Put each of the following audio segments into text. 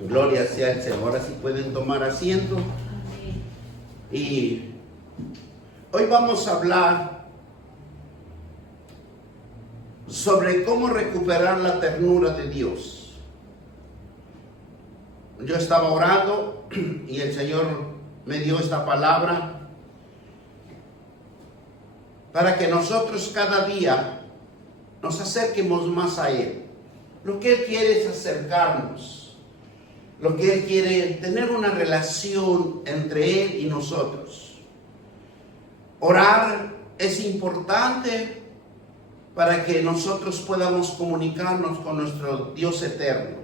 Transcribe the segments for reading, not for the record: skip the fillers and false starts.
Gloria sea el Señor. Ahora sí pueden tomar asiento. Y hoy vamos a hablar sobre cómo recuperar la ternura de Dios. Yo estaba orando y el Señor me dio esta palabra para que nosotros cada día nos acerquemos más a Él. Lo que Él quiere es acercarnos. Lo que Él quiere es tener una relación entre Él y nosotros. Orar es importante para que nosotros podamos comunicarnos con nuestro Dios eterno.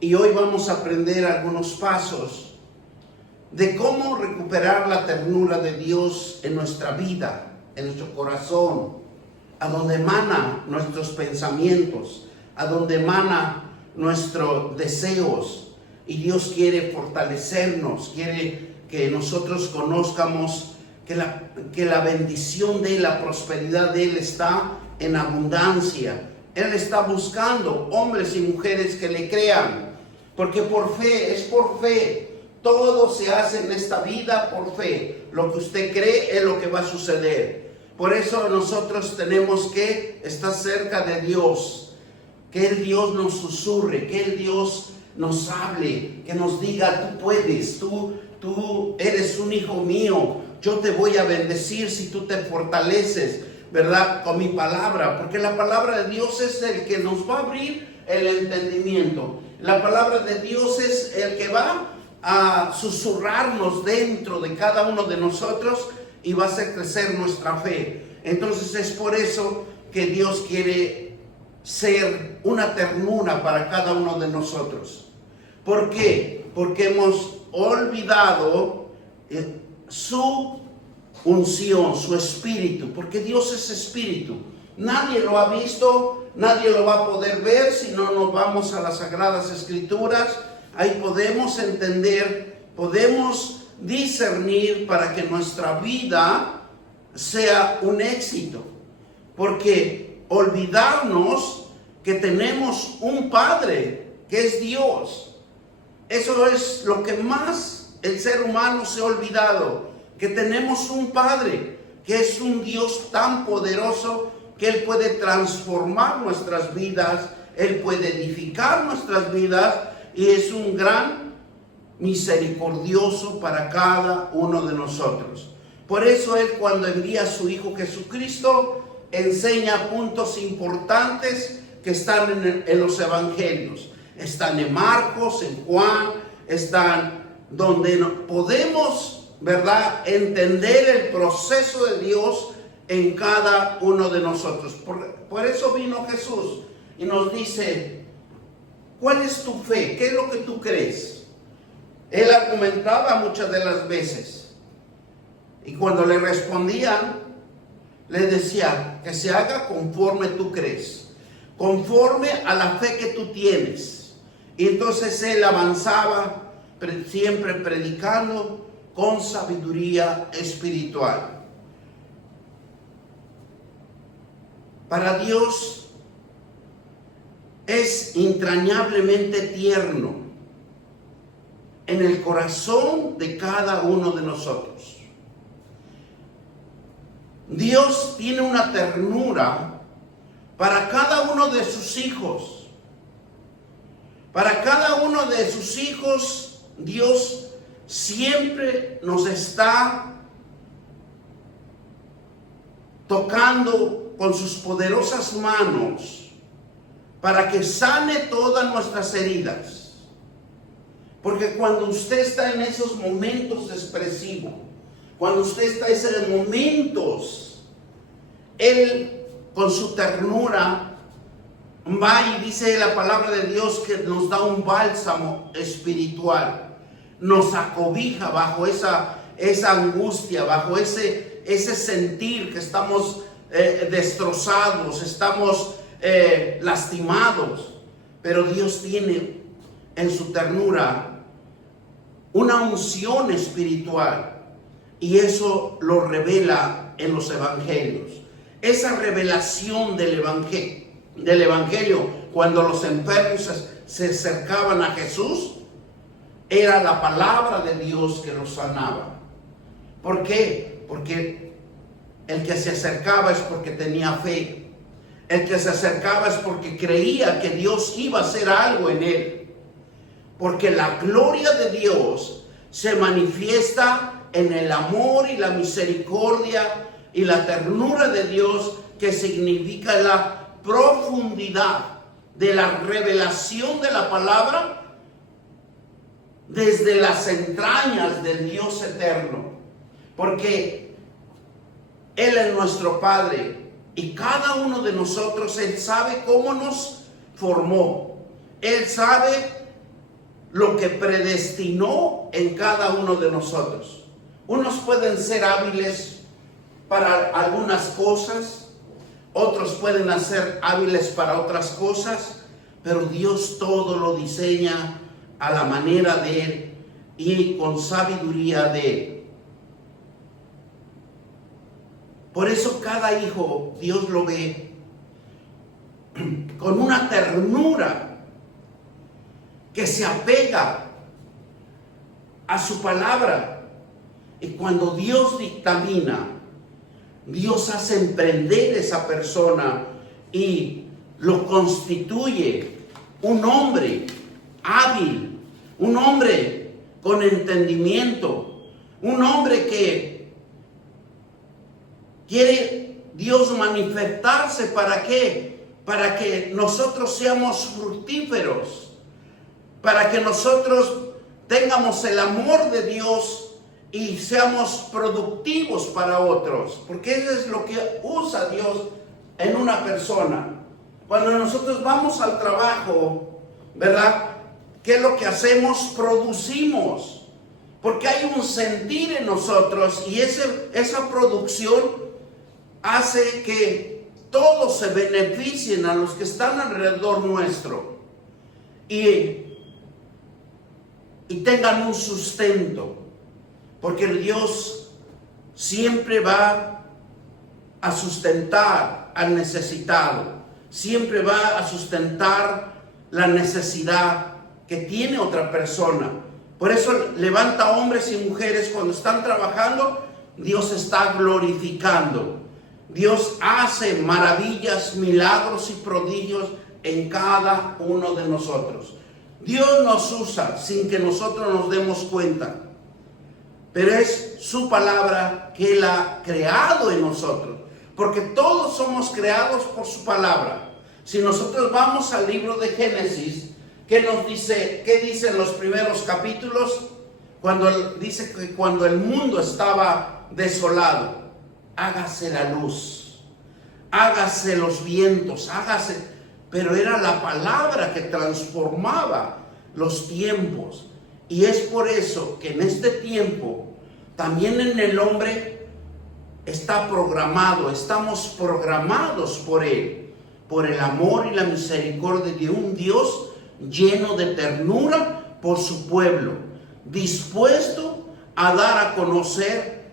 Y hoy vamos a aprender algunos pasos de cómo recuperar la ternura de Dios en nuestra vida, en nuestro corazón, a donde emana nuestros pensamientos, a donde emana nuestros deseos. Y Dios quiere fortalecernos, quiere que nosotros conozcamos que la bendición de Él, la prosperidad de Él está en abundancia. Él está buscando hombres y mujeres que le crean, porque por fe, es por fe. Todo se hace en esta vida por fe. Lo que usted cree es lo que va a suceder. Por eso nosotros tenemos que estar cerca de Dios. Que el Dios nos susurre, que el Dios nos hable, que nos diga: tú puedes, tú eres un hijo mío, yo te voy a bendecir si tú te fortaleces, ¿verdad? Con mi palabra, porque la palabra de Dios es el que nos va a abrir el entendimiento. La palabra de Dios es el que va a susurrarnos dentro de cada uno de nosotros y va a hacer crecer nuestra fe. Entonces es por eso que Dios quiere ser una ternura para cada uno de nosotros. ¿Por qué? Porque hemos olvidado su unción, su espíritu, porque Dios es espíritu. Nadie lo ha visto, nadie lo va a poder ver si no nos vamos a las Sagradas Escrituras. Ahí podemos entender, podemos discernir para que nuestra vida sea un éxito. Porque olvidarnos que tenemos un Padre, que es Dios. Eso es lo que más el ser humano se ha olvidado, que tenemos un Padre, que es un Dios tan poderoso que Él puede transformar nuestras vidas, Él puede edificar nuestras vidas y es un gran misericordioso para cada uno de nosotros. Por eso Él, cuando envía a su Hijo Jesucristo, enseña puntos importantes que están en los evangelios. Están en Marcos, en Juan, están donde podemos, ¿verdad?, entender el proceso de Dios en cada uno de nosotros. Por eso vino Jesús y nos dice: ¿cuál es tu fe? ¿Qué es lo que tú crees? Él argumentaba muchas de las veces. Y cuando le respondían, le decía que se haga conforme tú crees, conforme a la fe que tú tienes. Y entonces él avanzaba siempre predicando con sabiduría espiritual. Para Dios es entrañablemente tierno en el corazón de cada uno de nosotros. Dios tiene una ternura para cada uno de sus hijos. Para cada uno de sus hijos, Dios siempre nos está tocando con sus poderosas manos para que sane todas nuestras heridas. Porque cuando usted está en esos momentos expresivos, cuando usted está en esos momentos, Él con su ternura va y dice la palabra de Dios que nos da un bálsamo espiritual, nos acobija bajo esa angustia, bajo ese sentir que estamos destrozados, estamos lastimados, pero Dios tiene en su ternura una unción espiritual y eso lo revela en los evangelios. Esa revelación del evangelio cuando los enfermos se acercaban a Jesús, era la palabra de Dios que los sanaba. ¿Por qué? Porque el que se acercaba es porque tenía fe. El que se acercaba es porque creía que Dios iba a hacer algo en él. Porque la gloria de Dios se manifiesta en el amor y la misericordia y la ternura de Dios, que significa la profundidad de la revelación de la palabra desde las entrañas del Dios eterno. Porque Él es nuestro Padre y cada uno de nosotros, Él sabe cómo nos formó. Él sabe lo que predestinó en cada uno de nosotros. Unos pueden ser hábiles para algunas cosas, otros pueden ser hábiles para otras cosas, pero Dios todo lo diseña a la manera de Él y con sabiduría de Él. Por eso cada hijo Dios lo ve con una ternura que se apega a su palabra. Y cuando Dios dictamina, Dios hace emprender esa persona y lo constituye un hombre hábil, un hombre con entendimiento, un hombre que quiere Dios manifestarse. ¿Para qué? Para que nosotros seamos fructíferos, para que nosotros tengamos el amor de Dios y seamos productivos para otros, porque eso es lo que usa Dios en una persona. Cuando nosotros vamos al trabajo, ¿verdad? ¿Qué es lo que hacemos? Producimos, porque hay un sentir en nosotros y esa producción hace que todos se beneficien, a los que están alrededor nuestro, y tengan un sustento. Porque Dios siempre va a sustentar al necesitado, siempre va a sustentar la necesidad que tiene otra persona. Por eso levanta hombres y mujeres cuando están trabajando. Dios está glorificando. Dios hace maravillas, milagros y prodigios en cada uno de nosotros. Dios nos usa sin que nosotros nos demos cuenta. Pero es su palabra que Él ha creado en nosotros. Porque todos somos creados por su palabra. Si nosotros vamos al libro de Génesis, ¿qué nos dice? ¿Qué dicen los primeros capítulos? Cuando dice que cuando el mundo estaba desolado, hágase la luz, hágase los vientos, hágase. Pero era la palabra que transformaba los tiempos. Y es por eso que en este tiempo, también en el hombre está programado, estamos programados por Él, por el amor y la misericordia de un Dios lleno de ternura por su pueblo, dispuesto a dar a conocer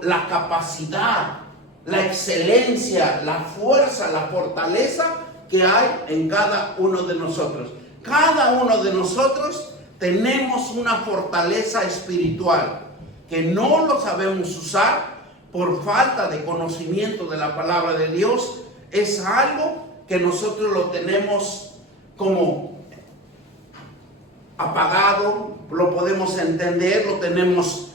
la capacidad, la excelencia, la fuerza, la fortaleza que hay en cada uno de nosotros. Cada uno de nosotros tenemos una fortaleza espiritual que no lo sabemos usar por falta de conocimiento de la palabra de Dios. Es algo que nosotros lo tenemos como apagado, lo podemos entender, lo tenemos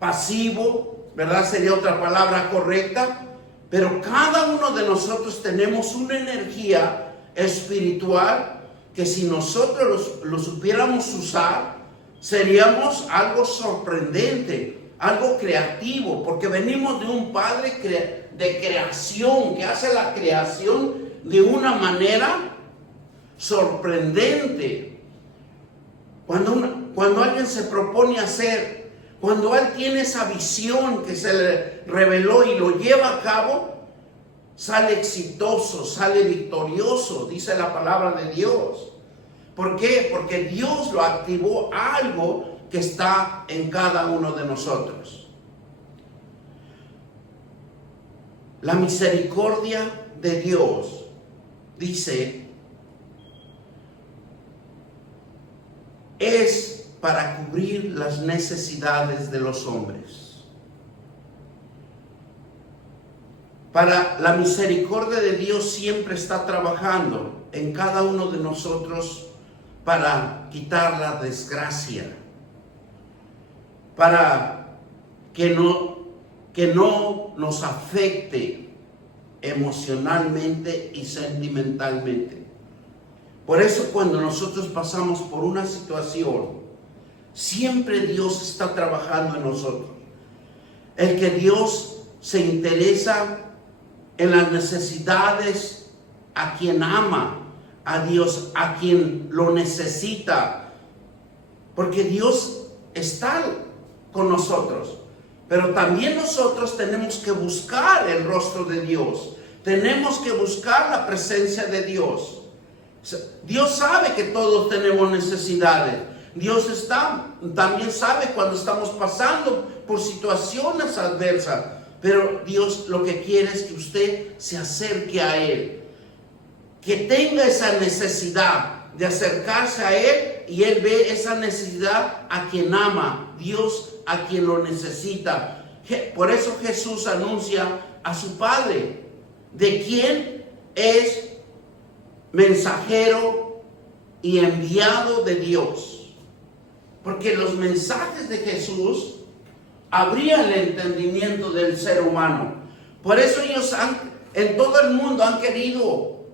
pasivo, ¿verdad? Sería otra palabra correcta. Pero cada uno de nosotros tenemos una energía espiritual que si nosotros lo supiéramos usar, seríamos algo sorprendente, algo creativo, porque venimos de un Padre de creación, que hace la creación de una manera sorprendente. Cuando alguien se propone hacer, cuando Él tiene esa visión que se le reveló y lo lleva a cabo, sale exitoso, sale victorioso, dice la palabra de Dios. ¿Por qué? Porque Dios lo activó algo que está en cada uno de nosotros. La misericordia de Dios dice, es para cubrir las necesidades de los hombres. La misericordia de Dios siempre está trabajando en cada uno de nosotros para quitar la desgracia, para que no nos afecte emocionalmente y sentimentalmente. Por eso cuando nosotros pasamos por una situación, siempre Dios está trabajando en nosotros. El que Dios se interesa en las necesidades a quien ama, a Dios, a quien lo necesita, porque Dios está con nosotros, pero también nosotros tenemos que buscar el rostro de Dios, tenemos que buscar la presencia de Dios. Dios sabe que todos tenemos necesidades. Dios también sabe cuando estamos pasando por situaciones adversas, pero Dios lo que quiere es que usted se acerque a Él, que tenga esa necesidad de acercarse a Él, y Él ve esa necesidad a quien ama, Dios a quien lo necesita. Por eso Jesús anuncia a su Padre, de quien es mensajero y enviado de Dios, porque los mensajes de Jesús abrían el entendimiento del ser humano. Por eso ellos en todo el mundo han querido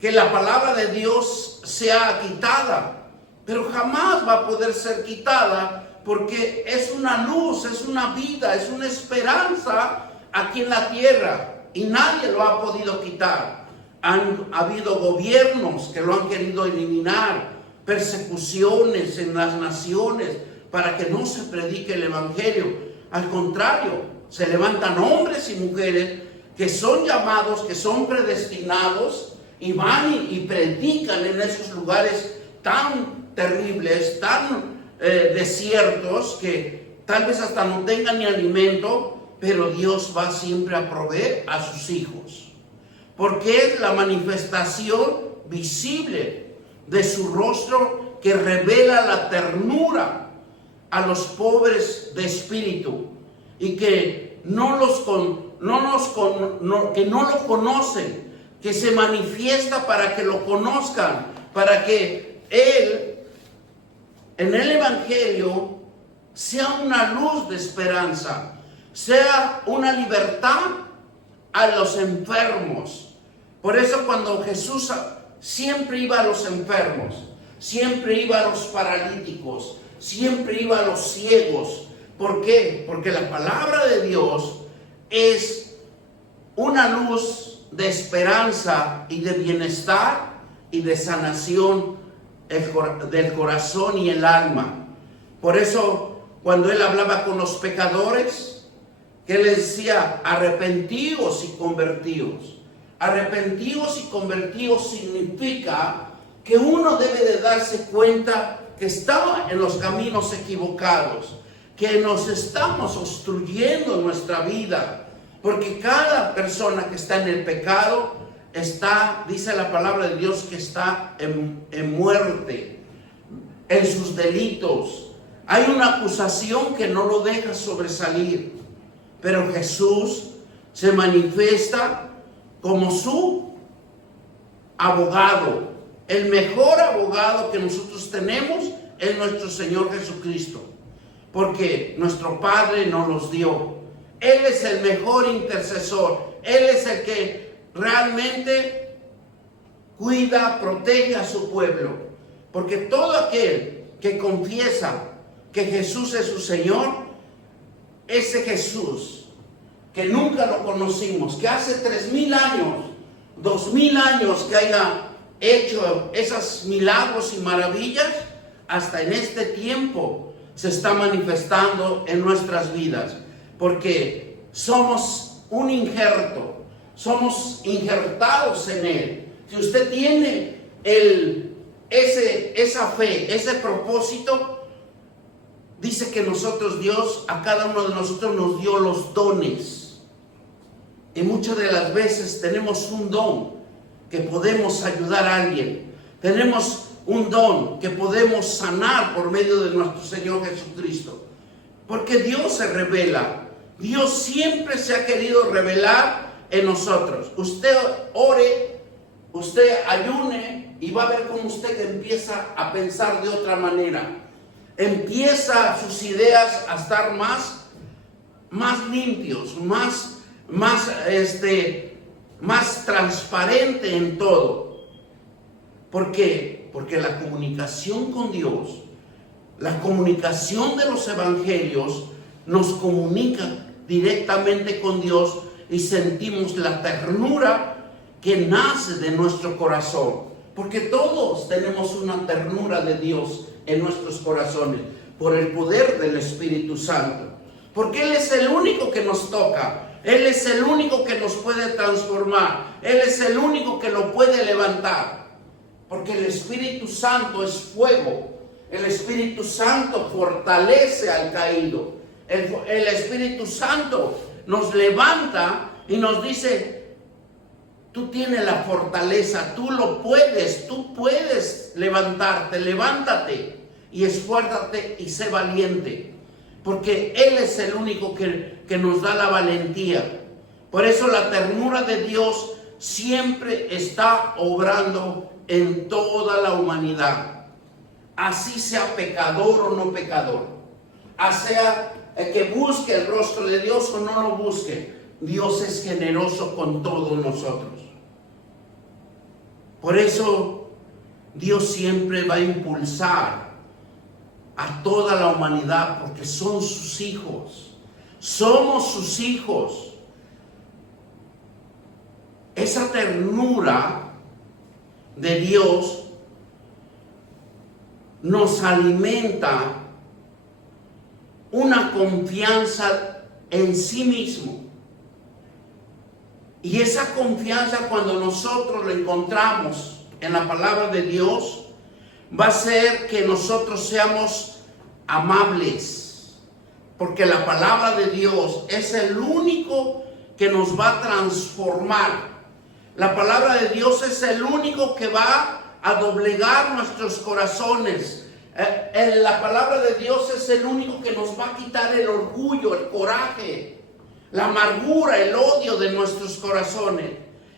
que la palabra de Dios sea quitada, pero jamás va a poder ser quitada, porque es una luz, es una vida, es una esperanza aquí en la tierra, y nadie lo ha podido quitar. Han habido gobiernos que lo han querido eliminar, persecuciones en las naciones para que no se predique el evangelio. Al contrario, se levantan hombres y mujeres que son llamados, que son predestinados, y van y predican en esos lugares tan terribles, tan desiertos, que tal vez hasta no tengan ni alimento, pero Dios va siempre a proveer a sus hijos, porque es la manifestación visible de su rostro que revela la ternura a los pobres de espíritu, y que no lo conocen, que se manifiesta para que lo conozcan, para que Él en el evangelio sea una luz de esperanza, sea una libertad a los enfermos. Por eso cuando Jesús siempre iba a los enfermos, siempre iba a los paralíticos, siempre iba a los ciegos. ¿Por qué? Porque la palabra de Dios es una luz de esperanza y de bienestar y de sanación del corazón y el alma. Por eso cuando Él hablaba con los pecadores, que les decía: arrepentíos y convertíos. Arrepentíos y convertíos significa que uno debe de darse cuenta que estaba en los caminos equivocados, que nos estamos obstruyendo en nuestra vida, porque cada persona que está en el pecado está, dice la palabra de Dios, que está en muerte, en sus delitos. Hay una acusación que no lo deja sobresalir, pero Jesús se manifiesta como su abogado. El mejor abogado que nosotros tenemos es nuestro Señor Jesucristo, porque nuestro Padre nos los dio. Él es el mejor intercesor. Él es el que realmente cuida, protege a su pueblo, porque todo aquel que confiesa que Jesús es su Señor, ese Jesús que nunca lo conocimos, que hace 3,000 años, 2,000 años que haya hecho esos milagros y maravillas, hasta en este tiempo se está manifestando en nuestras vidas, porque somos un injerto, somos injertados en Él. Si usted tiene esa fe, ese propósito, dice que Dios a cada uno de nosotros nos dio los dones. Y muchas de las veces tenemos un don que podemos ayudar a alguien. Tenemos un don que podemos sanar por medio de nuestro Señor Jesucristo. Porque Dios se revela. Dios siempre se ha querido revelar en nosotros. Usted ore, usted ayune y va a ver cómo usted empieza a pensar de otra manera. Empieza sus ideas a estar más limpios, más transparente en todo. ¿Por qué? Porque la comunicación con Dios, la comunicación de los evangelios nos comunica directamente con Dios y sentimos la ternura que nace de nuestro corazón. Porque todos tenemos una ternura de Dios en nuestros corazones por el poder del Espíritu Santo. Porque Él es el único que nos toca. Él es el único que nos puede transformar. Él es el único que lo puede levantar. Porque el Espíritu Santo es fuego. El Espíritu Santo fortalece al caído. El Espíritu Santo nos levanta y nos dice: tú tienes la fortaleza, tú lo puedes, tú puedes levantarte, levántate y esfuérzate y sé valiente. Porque Él es el único que nos da la valentía. Por eso la ternura de Dios siempre está obrando en toda la humanidad. Así sea pecador o no pecador. Sea que busque el rostro de Dios o no lo busque. Dios es generoso con todos nosotros. Por eso Dios siempre va a impulsar a toda la humanidad, porque son sus hijos. Somos sus hijos. Esa ternura de Dios nos alimenta una confianza en sí mismo. Y esa confianza, cuando nosotros la encontramos en la palabra de Dios, va a ser que nosotros seamos amables. Porque la palabra de Dios es el único que nos va a transformar. La palabra de Dios es el único que va a doblegar nuestros corazones. La palabra de Dios es el único que nos va a quitar el orgullo, el coraje, la amargura, el odio de nuestros corazones.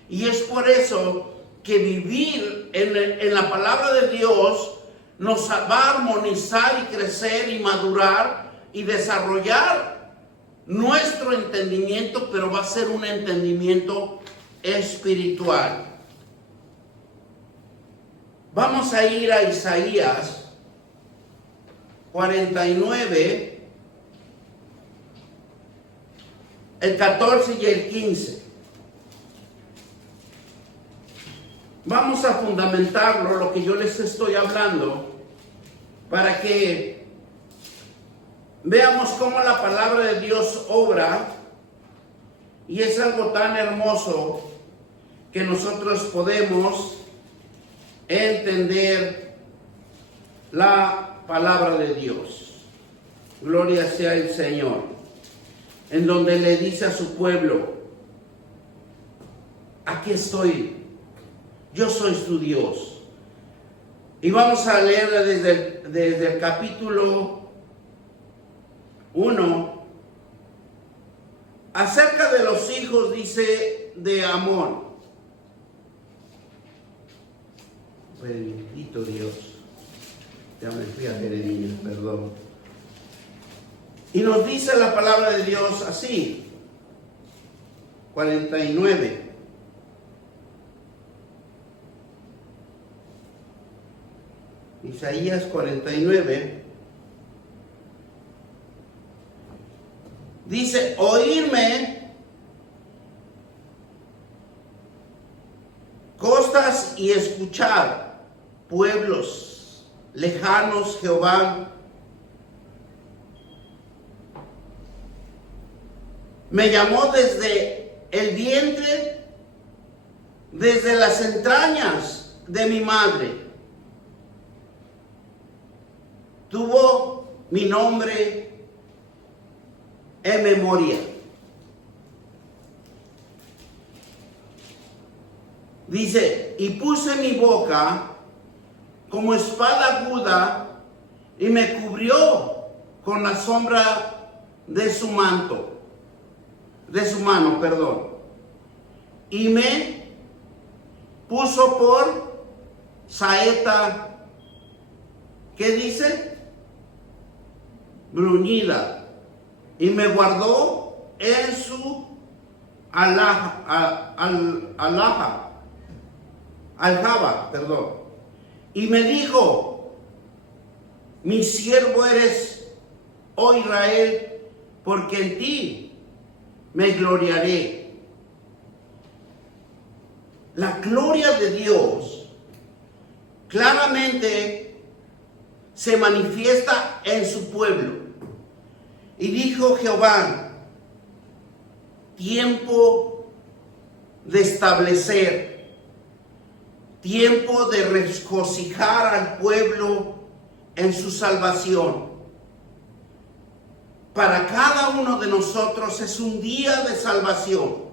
Y es por eso que vivir en la palabra de Dios nos va a armonizar y crecer y madurar y desarrollar nuestro entendimiento, pero va a ser un entendimiento espiritual. Vamos a ir a Isaías 49, el 14 y el 15. Vamos a fundamentarlo, lo que yo les estoy hablando, para que veamos cómo la palabra de Dios obra, y es algo tan hermoso que nosotros podemos entender la palabra de Dios. Gloria sea el Señor. En donde le dice a su pueblo: aquí estoy, yo soy su Dios. Y vamos a leer desde el capítulo 1, acerca de los hijos, dice, de Amón. Bendito Dios. Ya me fui a Jeremías, perdón. Y nos dice la palabra de Dios así, 49. Isaías 49. Dice: oírme, costas, y escuchar, pueblos lejanos, Jehová. Me llamó desde el vientre, desde las entrañas de mi madre. Tuvo mi nombre en memoria. Dice, y puse mi boca como espada aguda y me cubrió con la sombra de su manto, de su mano, perdón. Y me puso por saeta, ¿qué dice? Bruñida. Y me guardó en su aljaba, perdón. Y me dijo, mi siervo eres, oh Israel, porque en ti me gloriaré. La gloria de Dios claramente se manifiesta en su pueblo. Y dijo Jehová, tiempo de establecer, tiempo de regocijar al pueblo en su salvación. Para cada uno de nosotros es un día de salvación.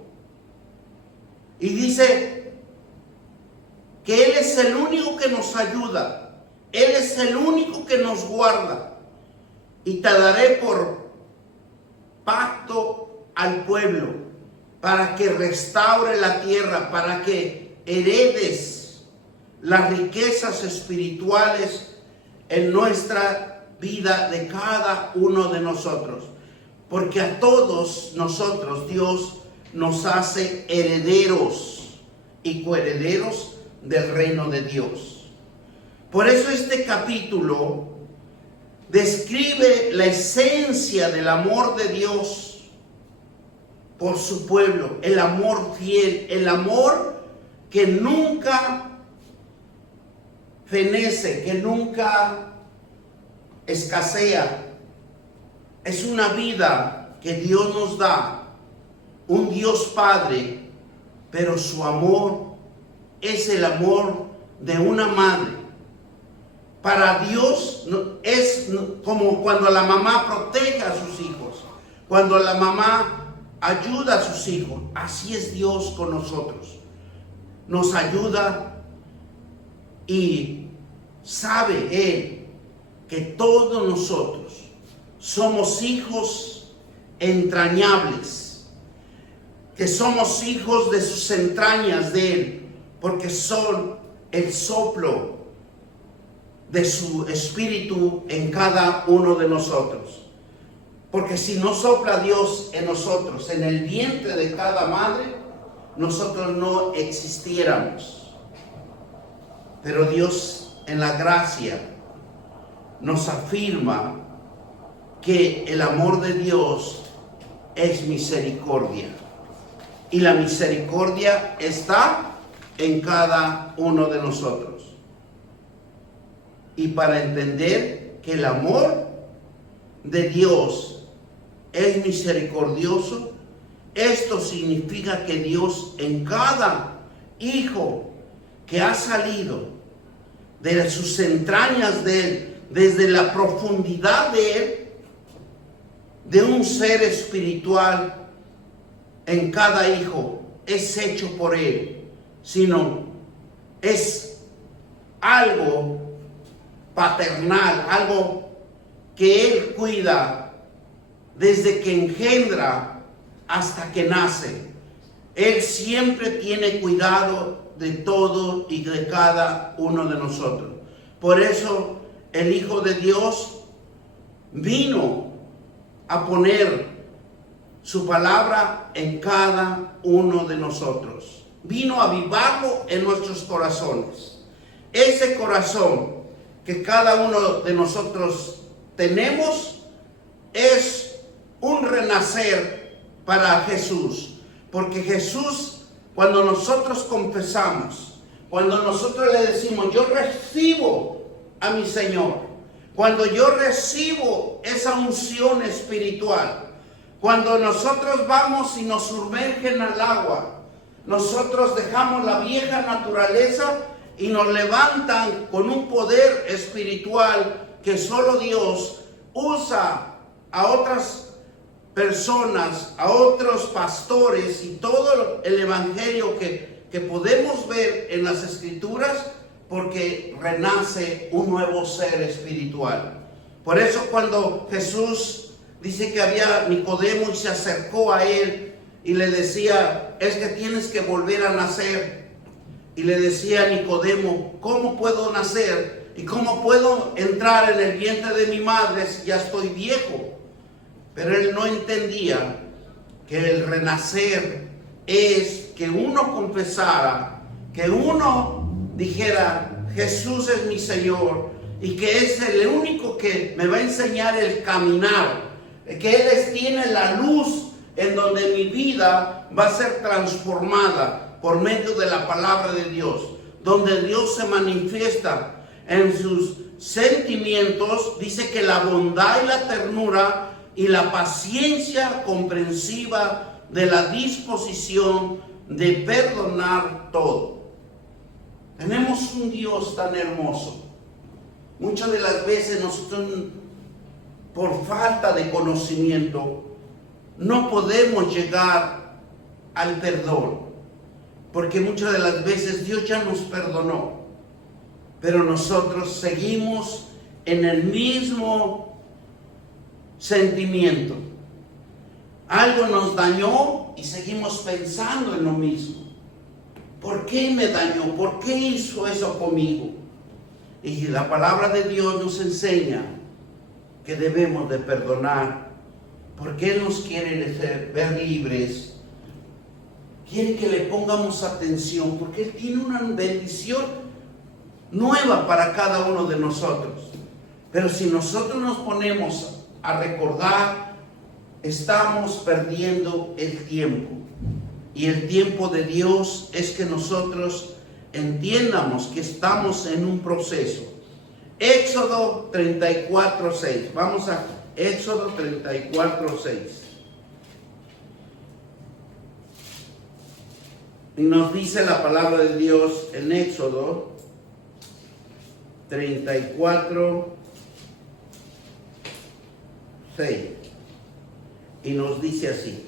Y dice que Él es el único que nos ayuda. Él es el único que nos guarda. Y te daré por pacto al pueblo para que restaure la tierra, para que heredes las riquezas espirituales en nuestra vida de cada uno de nosotros. Porque a todos nosotros Dios nos hace herederos y coherederos del reino de Dios. Por eso este capítulo describe la esencia del amor de Dios por su pueblo, el amor fiel, el amor que nunca fenece, que nunca escasea. Es una vida que Dios nos da, un Dios Padre, pero su amor es el amor de una madre. Para Dios es como cuando la mamá protege a sus hijos, cuando la mamá ayuda a sus hijos. Así es Dios con nosotros. Nos ayuda y sabe Él que todos nosotros somos hijos entrañables, que somos hijos de sus entrañas de Él, porque son el soplo de su espíritu en cada uno de nosotros. Porque si no sopla Dios en nosotros, en el vientre de cada madre, nosotros no existiéramos. Pero Dios en la gracia nos afirma que el amor de Dios es misericordia. Y la misericordia está en cada uno de nosotros. Y para entender que el amor de Dios es misericordioso, esto significa que Dios en cada hijo que ha salido de sus entrañas de Él, desde la profundidad de Él, de un ser espiritual en cada hijo, es hecho por Él, sino es algo paternal, algo que Él cuida desde que engendra hasta que nace. Él siempre tiene cuidado de todo y de cada uno de nosotros. Por eso el Hijo de Dios vino a poner su palabra en cada uno de nosotros. Vino a avivarlo en nuestros corazones. Ese corazón que cada uno de nosotros tenemos es un renacer para Jesús. Porque Jesús, cuando nosotros confesamos, cuando nosotros le decimos, yo recibo a mi Señor, cuando yo recibo esa unción espiritual, cuando nosotros vamos y nos sumergen al agua, nosotros dejamos la vieja naturaleza y nos levantan con un poder espiritual que solo Dios usa a otras personas, a otros pastores y todo el evangelio que que podemos ver en las Escrituras, porque renace un nuevo ser espiritual. Por eso cuando Jesús dice que había Nicodemo y se acercó a él y le decía, es que tienes que volver a nacer. Y le decía a Nicodemo, ¿cómo puedo nacer? ¿Y cómo puedo entrar en el vientre de mi madre si ya estoy viejo? Pero él no entendía que el renacer es que uno confesara, que uno dijera, Jesús es mi Señor, y que es el único que me va a enseñar el caminar, que Él tiene la luz en donde mi vida va a ser transformada por medio de la palabra de Dios, donde Dios se manifiesta en sus sentimientos. Dice que la bondad y la ternura y la paciencia comprensiva de la disposición de perdonar todo. Tenemos un Dios tan hermoso. Muchas de las veces nosotros, por falta de conocimiento, no podemos llegar al perdón, porque muchas de las veces Dios ya nos perdonó, pero nosotros seguimos en el mismo sentimiento. Algo nos dañó y seguimos pensando en lo mismo. ¿Por qué me dañó? ¿Por qué hizo eso conmigo? Y la palabra de Dios nos enseña que debemos de perdonar, porque Él nos quiere ver libres. Quiere que le pongamos atención, porque Él tiene una bendición nueva para cada uno de nosotros. Pero si nosotros nos ponemos a recordar, estamos perdiendo el tiempo. Y el tiempo de Dios es que nosotros entiendamos que estamos en un proceso. Éxodo 34:6. Vamos a Éxodo 34:6. Y nos dice la palabra de Dios en Éxodo 34:6. Y nos dice así: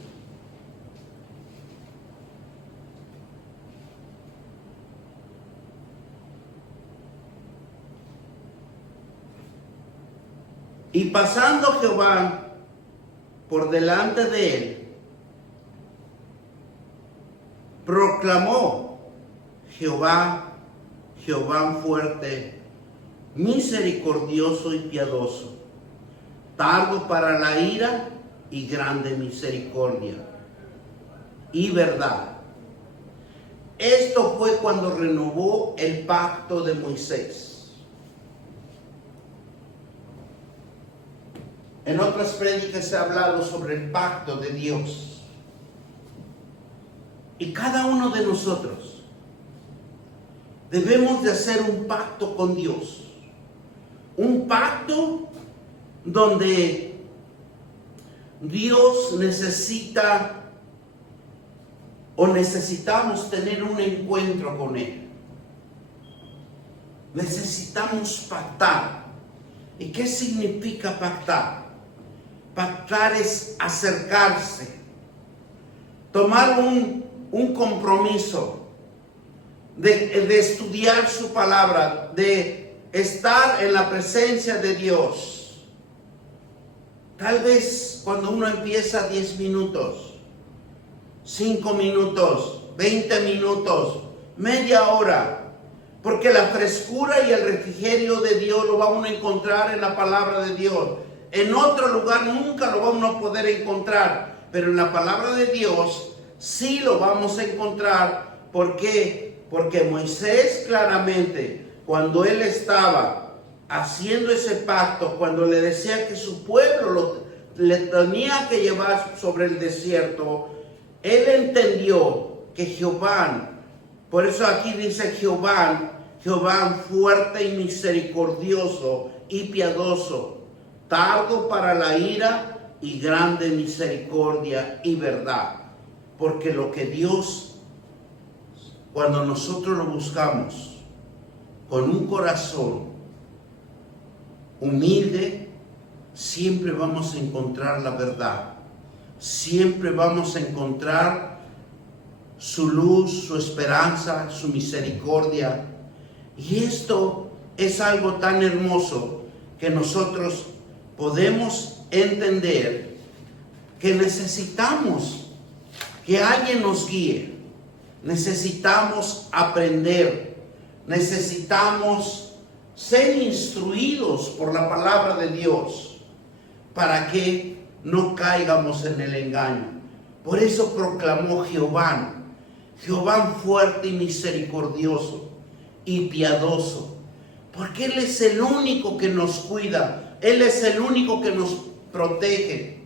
y pasando Jehová por delante de él, proclamó Jehová, Jehová fuerte, misericordioso y piadoso, tardo para la ira y grande misericordia y verdad. Esto fue cuando renovó el pacto de Moisés. En otras prédicas se ha hablado sobre el pacto de Dios. Y cada uno de nosotros debemos de hacer un pacto con Dios. Un pacto donde Dios necesita o necesitamos tener un encuentro con Él. Necesitamos pactar. ¿Y qué significa pactar? Pactar es acercarse, tomar un compromiso de estudiar su palabra, de estar en la presencia de Dios. Tal vez cuando uno empieza 10 minutos, 5 minutos, 20 minutos, media hora, porque la frescura y el refrigerio de Dios lo vamos a encontrar en la palabra de Dios. En otro lugar nunca lo vamos a poder encontrar, pero en la palabra de Dios sí lo vamos a encontrar. ¿Por qué? Porque Moisés claramente, cuando él estaba haciendo ese pacto, cuando le decía que su pueblo le tenía que llevar sobre el desierto, él entendió que Jehová, por eso aquí dice Jehová, Jehová fuerte y misericordioso y piadoso, tardo para la ira y grande misericordia y verdad. Porque lo que Dios, cuando nosotros lo buscamos con un corazón humilde, siempre vamos a encontrar la verdad. Siempre vamos a encontrar su luz, su esperanza, su misericordia. Y esto es algo tan hermoso que nosotros podemos entender que necesitamos que alguien nos guíe. Necesitamos aprender. Necesitamos ser instruidos por la palabra de Dios para que no caigamos en el engaño. Por eso proclamó Jehová fuerte y misericordioso y piadoso, porque Él es el único que nos cuida, Él es el único que nos protege.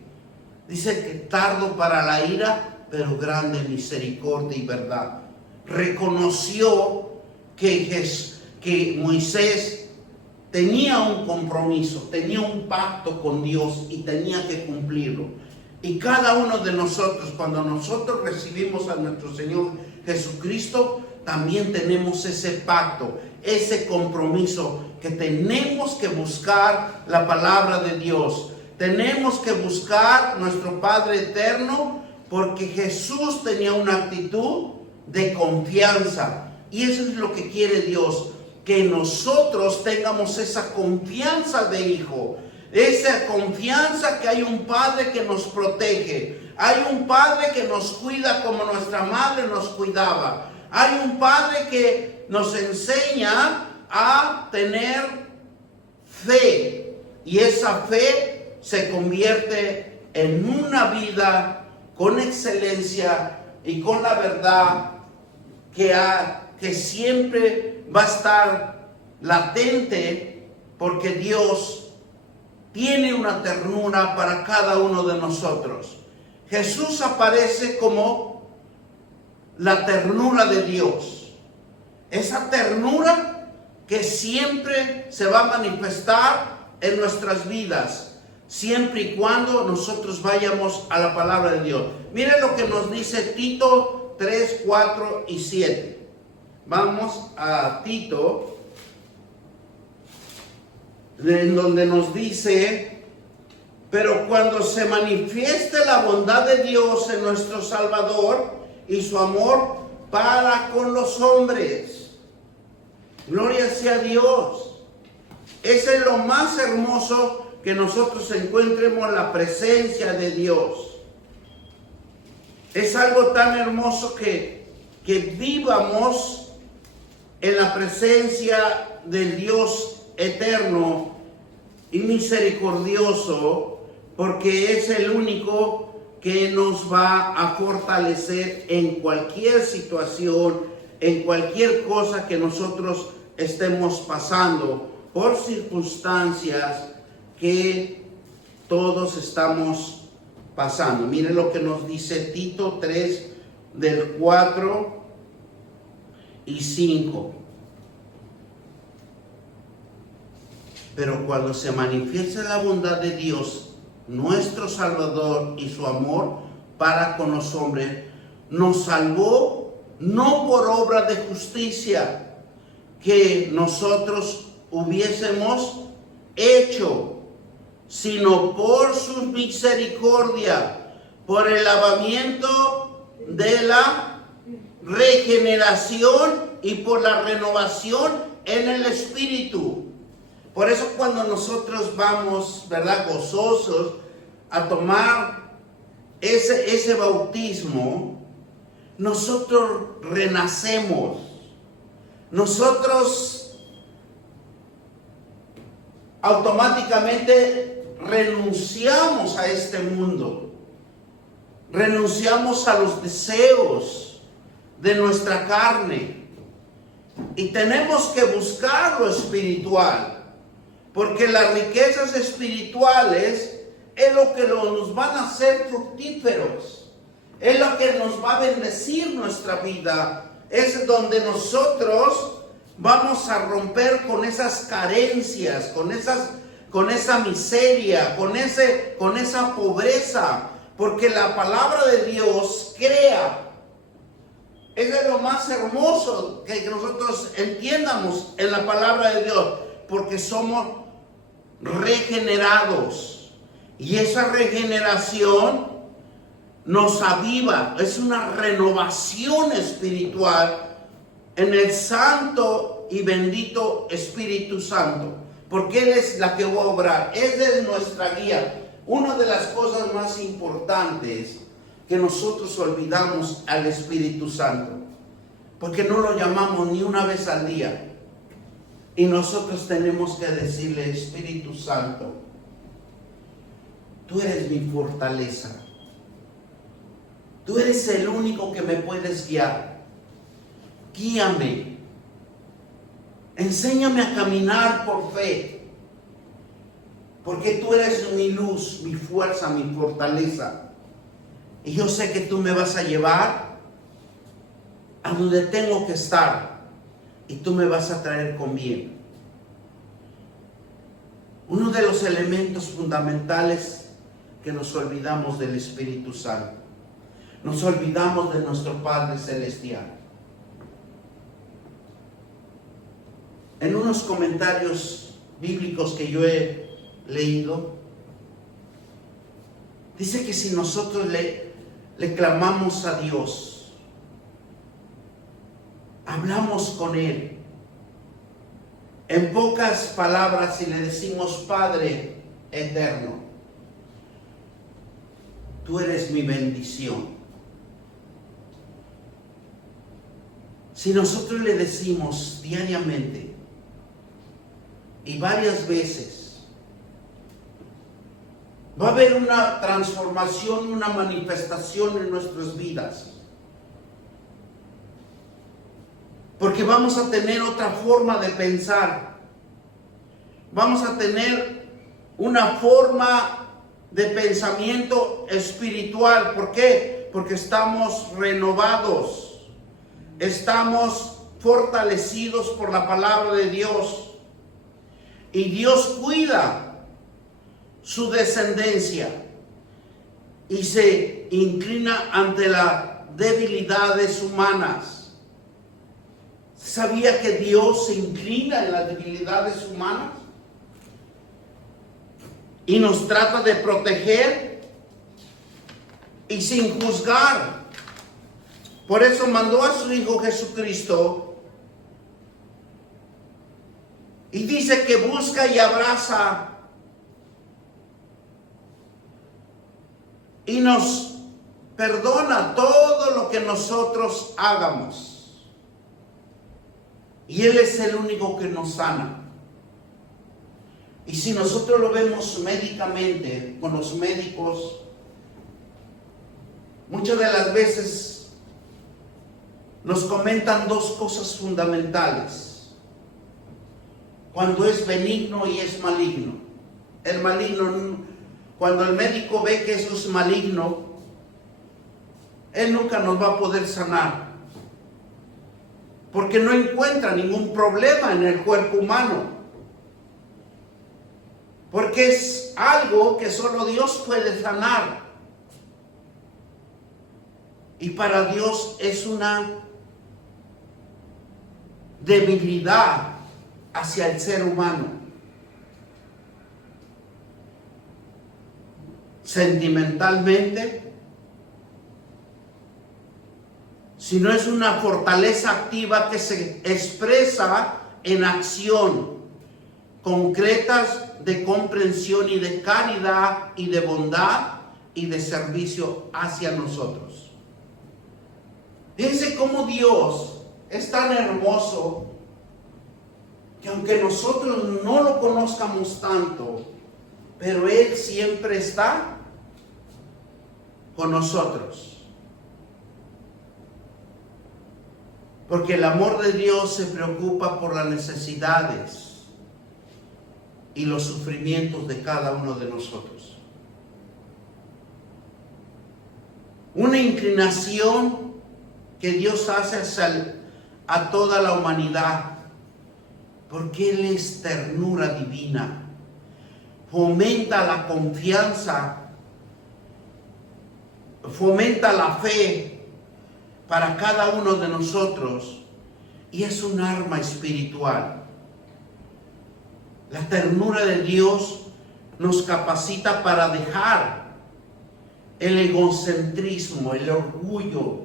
Dice que tardo para la ira, pero grande misericordia y verdad. Reconoció que Moisés tenía un compromiso, tenía un pacto con Dios y tenía que cumplirlo. Y cada uno de nosotros, cuando nosotros recibimos a nuestro Señor Jesucristo, también tenemos ese pacto, ese compromiso, que tenemos que buscar la palabra de Dios. Tenemos que buscar nuestro Padre eterno, porque Jesús tenía una actitud de confianza. Y eso es lo que quiere Dios, que nosotros tengamos esa confianza de hijo. Esa confianza que hay un Padre que nos protege. Hay un Padre que nos cuida como nuestra madre nos cuidaba. Hay un Padre que nos enseña a tener fe. Y esa fe se convierte en una vida con excelencia y con la verdad que siempre va a estar latente, porque Dios tiene una ternura para cada uno de nosotros. Jesús aparece como la ternura de Dios. Esa ternura que siempre se va a manifestar en nuestras vidas, siempre y cuando nosotros vayamos a la palabra de Dios. Miren lo que nos dice Tito 3, 4 y 7. Vamos a Tito, en donde nos dice: pero cuando se manifieste la bondad de Dios en nuestro Salvador y su amor para con los hombres. Gloria sea a Dios. Ese es lo más hermoso, que nosotros encontremos la presencia de Dios. Es algo tan hermoso que vivamos en la presencia del Dios eterno y misericordioso, porque es el único que nos va a fortalecer en cualquier situación, en cualquier cosa que nosotros estemos pasando, por circunstancias que todos estamos pasando. Miren lo que nos dice Tito 3, del 4 y 5. Pero cuando se manifieste la bondad de Dios, nuestro Salvador, y su amor para con los hombres, nos salvó no por obra de justicia que nosotros hubiésemos hecho, sino por su misericordia, por el lavamiento de la regeneración y por la renovación en el Espíritu. Por eso cuando nosotros vamos, ¿verdad?, gozosos a tomar ese bautismo, nosotros renacemos. Nosotros automáticamente renunciamos a este mundo. Renunciamos a los deseos de nuestra carne. Y tenemos que buscar lo espiritual. Porque las riquezas espirituales es lo que nos van a hacer fructíferos. Es lo que nos va a bendecir nuestra vida. Es donde nosotros vamos a romper con esas carencias, con esa miseria, con esa pobreza. Porque la palabra de Dios crea. Es lo más hermoso que nosotros entiendamos en la palabra de Dios. Porque somos regenerados. Y esa regeneración nos aviva, es una renovación espiritual en el santo y bendito Espíritu Santo, porque Él es la que va a obrar, Él es nuestra guía. Una de las cosas más importantes que nosotros olvidamos al Espíritu Santo, porque no lo llamamos ni una vez al día, y nosotros tenemos que decirle: Espíritu Santo, tú eres mi fortaleza, tú eres el único que me puedes guiar, guíame, enséñame a caminar por fe, porque tú eres mi luz, mi fuerza, mi fortaleza. Y yo sé que tú me vas a llevar a donde tengo que estar y tú me vas a traer con bien. Uno de los elementos fundamentales que nos olvidamos del Espíritu Santo. Nos olvidamos de nuestro Padre Celestial. En unos comentarios bíblicos que yo he leído, dice que si nosotros le clamamos a Dios, hablamos con Él, en pocas palabras, si le decimos: Padre eterno, tú eres mi bendición. Si nosotros le decimos diariamente y varias veces, va a haber una transformación, una manifestación en nuestras vidas. Porque vamos a tener otra forma de pensar. Vamos a tener una forma de pensamiento espiritual. ¿Por qué? Porque estamos renovados. Estamos fortalecidos por la palabra de Dios. Y Dios cuida su descendencia y se inclina ante las debilidades humanas. ¿Sabía que Dios se inclina en las debilidades humanas? Y nos trata de proteger y sin juzgar. Por eso mandó a su Hijo Jesucristo y dice que busca y abraza y nos perdona todo lo que nosotros hagamos. Y Él es el único que nos sana. Y si nosotros lo vemos médicamente, con los médicos, muchas de las veces nos comentan dos cosas fundamentales: cuando es benigno y es maligno. El maligno, cuando el médico ve que eso es maligno, él nunca nos va a poder sanar, porque no encuentra ningún problema en el cuerpo humano, porque es algo que solo Dios puede sanar. Y para Dios es una debilidad hacia el ser humano. Sentimentalmente, sino es una fortaleza activa que se expresa en acción concretas de comprensión y de caridad y de bondad y de servicio hacia nosotros. Fíjense cómo Dios es tan hermoso que aunque nosotros no lo conozcamos tanto, pero Él siempre está con nosotros. Porque el amor de Dios se preocupa por las necesidades y los sufrimientos de cada uno de nosotros. Una inclinación que Dios hace a toda la humanidad, porque Él es ternura divina. Fomenta la confianza, fomenta la fe para cada uno de nosotros, y es un arma espiritual. La ternura de Dios nos capacita para dejar el egocentrismo, el orgullo,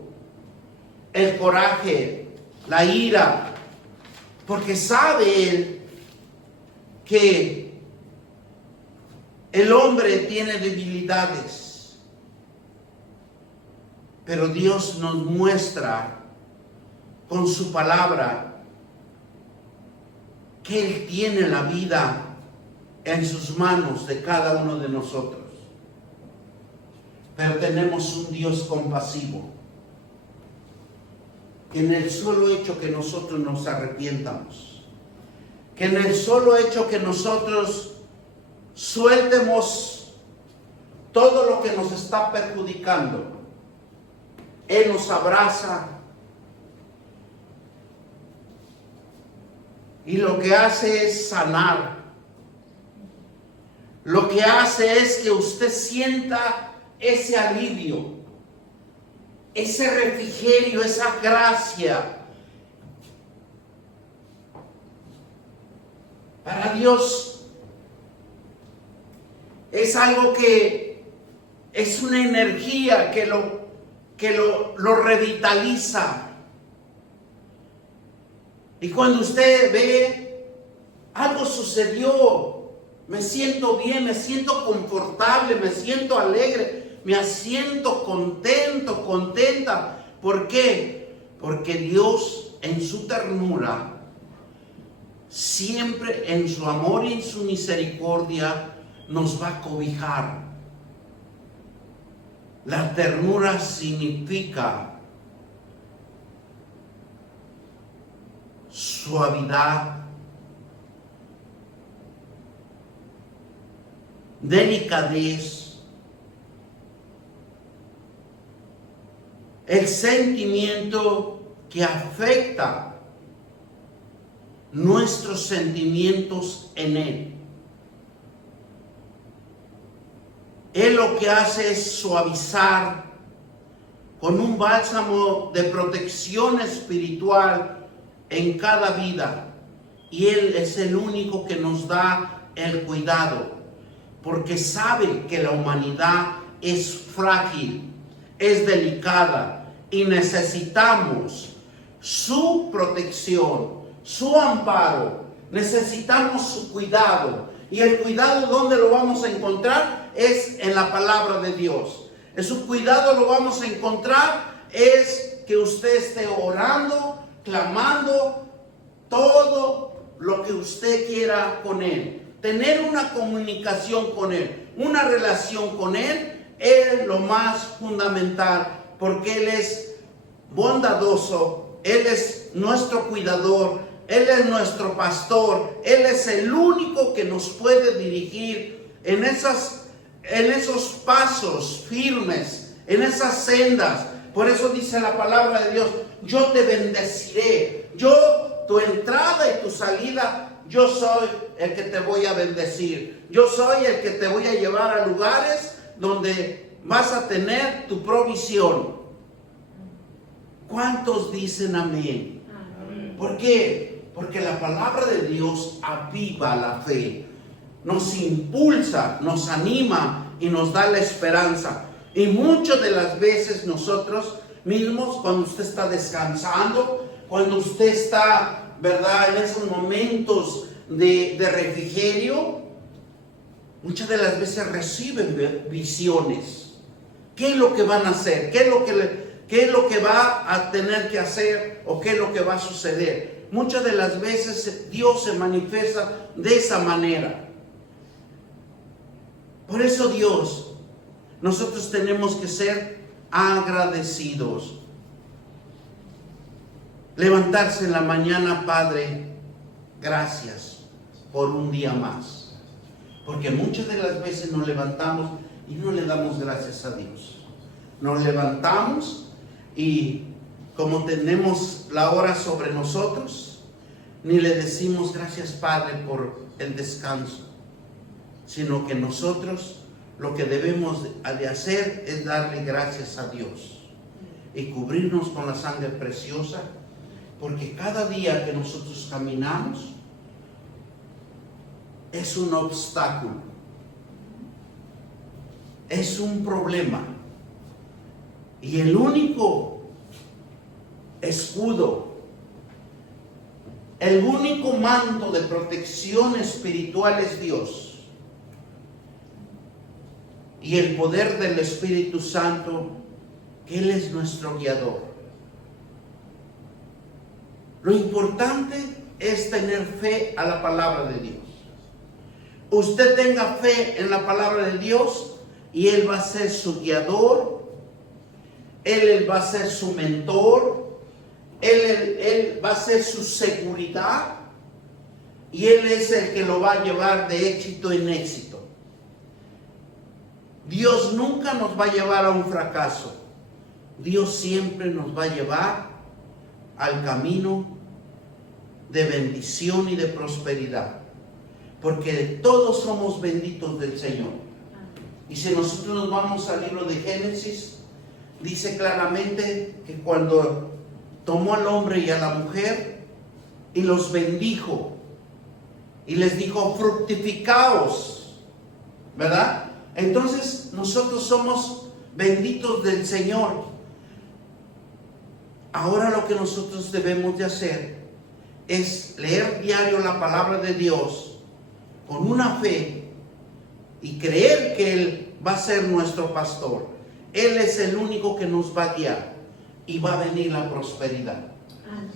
el coraje, la ira, porque sabe Él que el hombre tiene debilidades, pero Dios nos muestra con su palabra que Él tiene la vida en sus manos de cada uno de nosotros. Pero tenemos un Dios compasivo, que en el solo hecho que nosotros nos arrepientamos, que en el solo hecho que nosotros sueltemos todo lo que nos está perjudicando, Él nos abraza y lo que hace es sanar. Lo que hace es que usted sienta ese alivio, ese refrigerio, esa gracia. Para Dios es algo que es una energía que lo revitaliza. Y cuando usted ve, algo sucedió, me siento bien, me siento confortable, me siento alegre, me siento contento, contenta. ¿Por qué? Porque Dios en su ternura, siempre en su amor y en su misericordia, nos va a cobijar. La ternura significa suavidad, delicadez, el sentimiento que afecta nuestros sentimientos en Él. Él lo que hace es suavizar con un bálsamo de protección espiritual en cada vida. Y Él es el único que nos da el cuidado, porque sabe que la humanidad es frágil, es delicada y necesitamos su protección, su amparo, necesitamos su cuidado. Y el cuidado, ¿dónde lo vamos a encontrar? Es en la palabra de Dios. En su cuidado lo vamos a encontrar es que usted esté orando, clamando, todo lo que usted quiera con Él. Tener una comunicación con Él, una relación con Él es lo más fundamental, porque Él es bondadoso, Él es nuestro cuidador, Él es nuestro pastor, Él es el único que nos puede dirigir en esos pasos firmes, en esas sendas. Por eso dice la palabra de Dios: yo te bendeciré, tu entrada y tu salida, yo soy el que te voy a bendecir. Yo soy el que te voy a llevar a lugares donde vas a tener tu provisión. ¿Cuántos dicen amén? Amén. ¿Por qué? Porque la palabra de Dios aviva la fe, nos impulsa, nos anima y nos da la esperanza. Y muchas de las veces nosotros mismos, cuando usted está descansando, cuando usted está, ¿verdad?, en esos momentos de refrigerio, muchas de las veces reciben visiones. ¿Qué es lo que van a hacer? ¿Qué es lo que va a tener que hacer? ¿O qué es lo que va a suceder? Muchas de las veces Dios se manifiesta de esa manera. Por eso nosotros tenemos que ser agradecidos. Levantarse en la mañana: Padre, gracias por un día más. Porque muchas de las veces nos levantamos y no le damos gracias a Dios. Nos levantamos y como tenemos la hora sobre nosotros, ni le decimos gracias, Padre, por el descanso, sino que nosotros lo que debemos de hacer es darle gracias a Dios y cubrirnos con la sangre preciosa, porque cada día que nosotros caminamos es un obstáculo, es un problema, Y el único escudo, el único manto de protección espiritual es Dios. Y el poder del Espíritu Santo, que Él es nuestro guiador. Lo importante es tener fe a la palabra de Dios. Usted tenga fe en la palabra de Dios y Él va a ser su guiador, Él va a ser su mentor, Él va a ser su seguridad y Él es el que lo va a llevar de éxito en éxito. Dios nunca nos va a llevar a un fracaso. Dios siempre nos va a llevar al camino de bendición y de prosperidad. Porque todos somos benditos del Señor. Y si nosotros nos vamos al libro de Génesis, dice claramente que cuando tomó al hombre y a la mujer y los bendijo y les dijo: fructificaos, ¿verdad? Entonces nosotros somos benditos del Señor. Ahora lo que nosotros debemos de hacer es leer diario la palabra de Dios con una fe y creer que Él va a ser nuestro pastor. Él es el único que nos va a guiar y va a venir la prosperidad.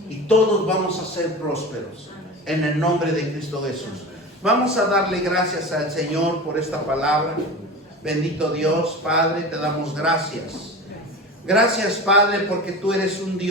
Y todos vamos a ser prósperos en el nombre de Cristo Jesús. Vamos a darle gracias al Señor por esta palabra. Bendito Dios, Padre, te damos gracias. Gracias, Padre, porque tú eres un Dios